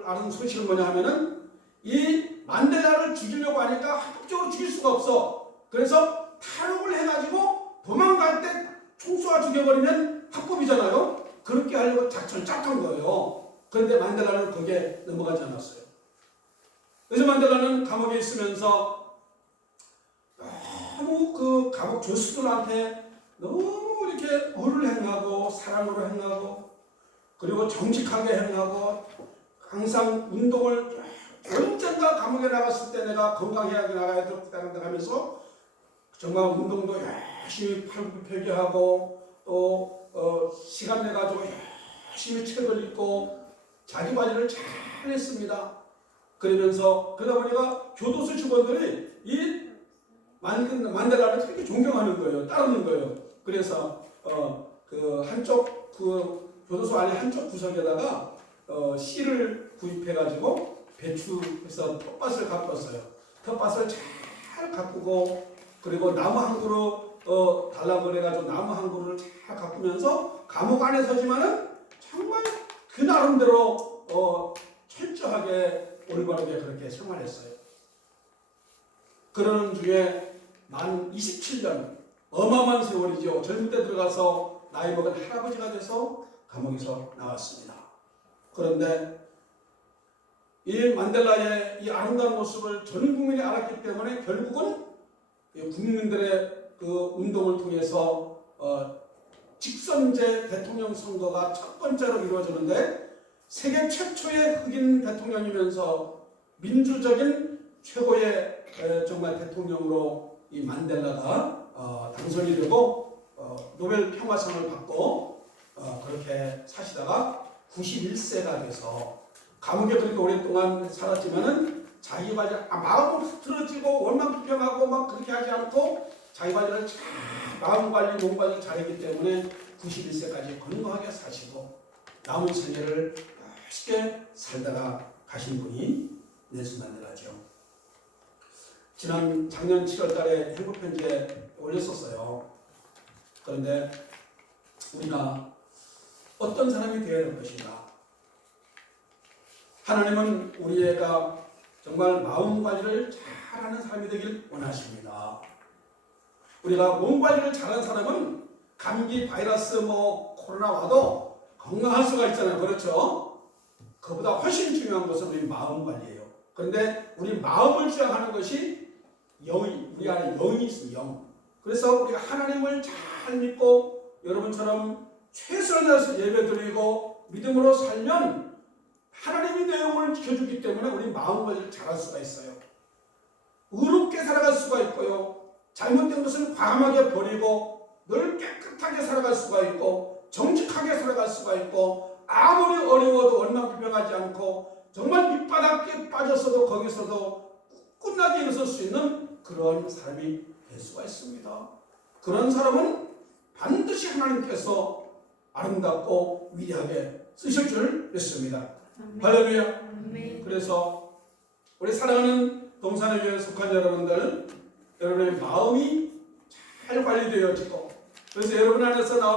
아는 소식은 뭐냐 하면은 이 만델라를 죽이려고 하니까 합법적으로 죽일 수가 없어. 그래서 탈옥을 해가지고 도망갈 때 총 쏘아 죽여버리면 합법이잖아요. 그렇게 하려고 작전을 짰던 거예요. 그런데 만델라는 거기에 넘어가지 않았어요. 그래서 만델라는 감옥에 있으면서 너무 그 감옥 조수들한테 너무 이렇게 의를 행하고 사랑으로 행하고 그리고 정직하게 행하고 항상 운동을 언젠가 감옥에 나갔을 때 내가 건강해야 나가야 된다 하면서 정말 운동도 열심히 팔굽혀펴기하고 또 시간 내가지고 열심히 책을 읽고 자기 관리를 잘 했습니다. 그러면서 그러다 보니까 교도소 직원들이 이 만델라를 되게 존경하는 거예요. 따르는 거예요. 그래서 그 한쪽 그 교도소 안에 한쪽 구석에다가 씨를 구입해가지고 배추에서 텃밭을 가꿨어요. 텃밭을 잘 가꾸고 그리고 나무 한 그루 달라고 그래가지고 나무 한 그루를 잘 가꾸면서 감옥 안에 서지만은 정말 그 나름대로 철저하게 올바르게 그렇게 생활했어요. 그러는 중에 만 27년 어마어마한 세월이죠. 젊을 때 들어가서 나이 먹은 할아버지가 돼서 감옥에서 나왔습니다. 그런데 이 만델라의 이 아름다운 모습을 전 국민이 알았기 때문에 결국은 국민들의 그 운동을 통해서 직선제 대통령 선거가 첫 번째로 이루어지는데 세계 최초의 흑인 대통령이면서 민주적인 최고의 정말 대통령으로 이 만델라가 당선이 되고 노벨 평화상을 받고 그렇게 사시다가 91세가 돼서 감옥에 그렇게 오랫동안 살았지만은 자기 관리 마음은 흐트러지고 원망불평하고 막 그렇게 하지 않고 자기 관리를 잘 마음 관리, 몸 관리 잘했기 때문에 91세까지 건강하게 사시고 남은 생애를 쉽게 살다가 가신 분이 넬슨 만델라죠. 작년 7월달에 행복편지에 올렸었어요. 그런데 우리가 어떤 사람이 되어야 할 것인가? 하나님은 우리가 정말 마음 관리를 잘하는 사람이 되길 원하십니다. 우리가 몸 관리를 잘하는 사람은 감기, 바이러스, 코로나 와도 건강할 수가 있잖아요. 그렇죠? 그보다 훨씬 중요한 것은 우리 마음 관리예요. 그런데 우리 마음을 주장하는 것이 우리 안에 영이 있어요. 영. 그래서 우리가 하나님을 잘 믿고 여러분처럼 최선을 다해서 예배드리고 믿음으로 살면 하나님이 내 영혼을 지켜주기 때문에 우리 마음 관리를 잘할 수가 있어요. 의롭게 살아갈 수가 있고요. 잘못된 것을 과감하게 버리고 늘 깨끗하게 살아갈 수가 있고 정직하게 살아갈 수가 있고 아무리 어려워도 원망불평하지 않고 정말 밑바닥에 빠졌어도 거기서도 끝나게 일어설 수 있는 그런 사람이 될 수가 있습니다. 그런 사람은 반드시 하나님께서 아름답고 위대하게 쓰실 줄 믿습니다. 할렐루야. 그래서 우리 사랑하는 동산에 교회에 속한 여러분들, 여러분의 마음이 잘 관리되어지고 그래서 여러분 안에서 나오는